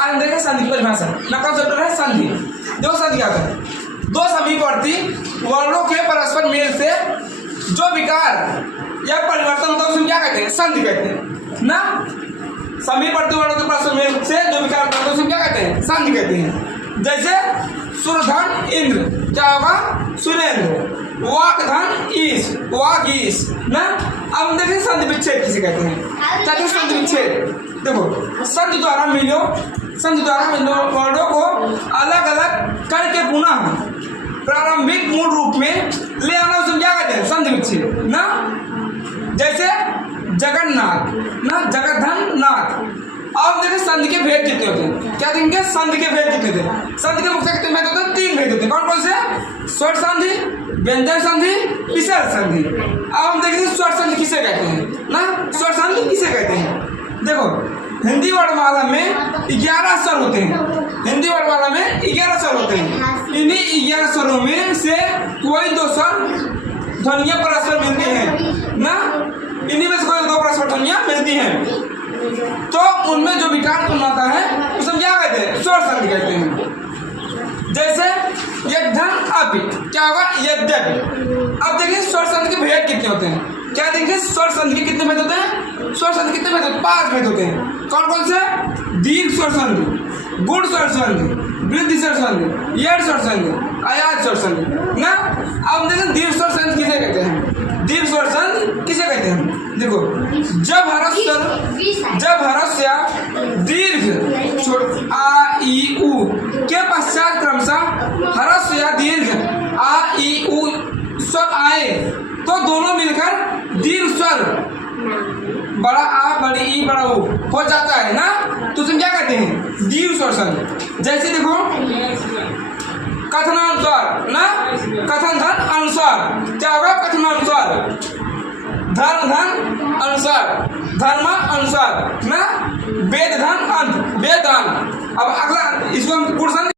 आज हम देखेंगे संधि की परिभाषा। ना कौन चैप्टर है संधि। देखो संधि क्या होता है, दो समीपवर्ती वर्णों के परस्पर मेल से जो विकार या परिवर्तन होता है उसे क्या कहते हैं, संधि कहते हैं ना। समीपवर्ती वर्णों के परस्पर मेल से जो विकार होता है उसे क्या कहते हैं, संधि कहते हैं। जैसे सुरधन इंद्र, क्या होगा सुरेंद्र, वाकधन ईश, वागीश ना। अब देखें संधि विच्छेद किसे कहते हैं। क्या संधि विच्छेद, देखो संधि द्वारा मिलो वर्णों को अलग अलग करके पुनः प्रारंभिक मूल रूप में ले आना उसे क्या कहते हैं, संधि विच्छेद ना। जैसे जगन्नाथ ना, जगधन नाथ। अब देखिए संधि के भेद कितने होते हैं, क्या देंगे संधि के भेद कितने होते हैं। संधि के मुख्य कितने भेद होते हैं, तीन भेद होते हैं। कौन कौन से, स्वर संधि, व्यंजन संधि, विसर्ग संधि। अब हम देखेंगे स्वर संधि किसे कहते हैं ना, स्वर संधि किसे कहते हैं। देखो हिंदी वर्णमाला में 11 स्वर होते हैं, हिंदी वर्णमाला में 11 स्वर होते हैं। इन्हीं 11 स्वरों में से कोई दो स्वर ध्वनियां परस्पर मिलती हैं ना, इन्हीं में से कोई दो परस्पर ध्वनियां मिलती हैं, तो उनमें जो विकार उत्पन्न होता है उसे क्या कहते हैं, स्वर संधि कहते हैं। जैसे यद्यं अपि, क्या होगा यद्यपि। अब देखिए स्वर संधि के भेद कितने होते हैं, क्या देखेंगे स्वर संधि के कितने भेद होते हैं, स्वर संधि कितने भेद होते हैं, 5 भेद होते हैं। कौन कौन से, दीर्घ स्वर संधि, गुण स्वर संधि, वृद्धि स्वर संधि, यड़ स्वर संधि, अयाज स्वर संधि ना। अब देखें दीर्घ स्वर संधि किसे कहते हैं, दीर्घ स्वर संधि किसे कहते हैं। देखो जब ह्रस्व दीर्घ आ ई उ के पश्चात क्रमशः ह्रस्व या दीर्घ आ ई उ स्वर आए तो दोनों मिलकर दीर्घ स्वर बड़ा आ बड़ी ई बड़ा उ हो जाता है ना, तो उसे क्या कहते हैं, दीर्घ स्वर संधि। जैसे देखो कथनानुसार ना, कथन धन अनुसार, क्या होगा कथनानुसार, धर्म धन अनुसार, धर्म अनुसार ना, वेद धन अंत, वेदांत। अब अगला इसको हम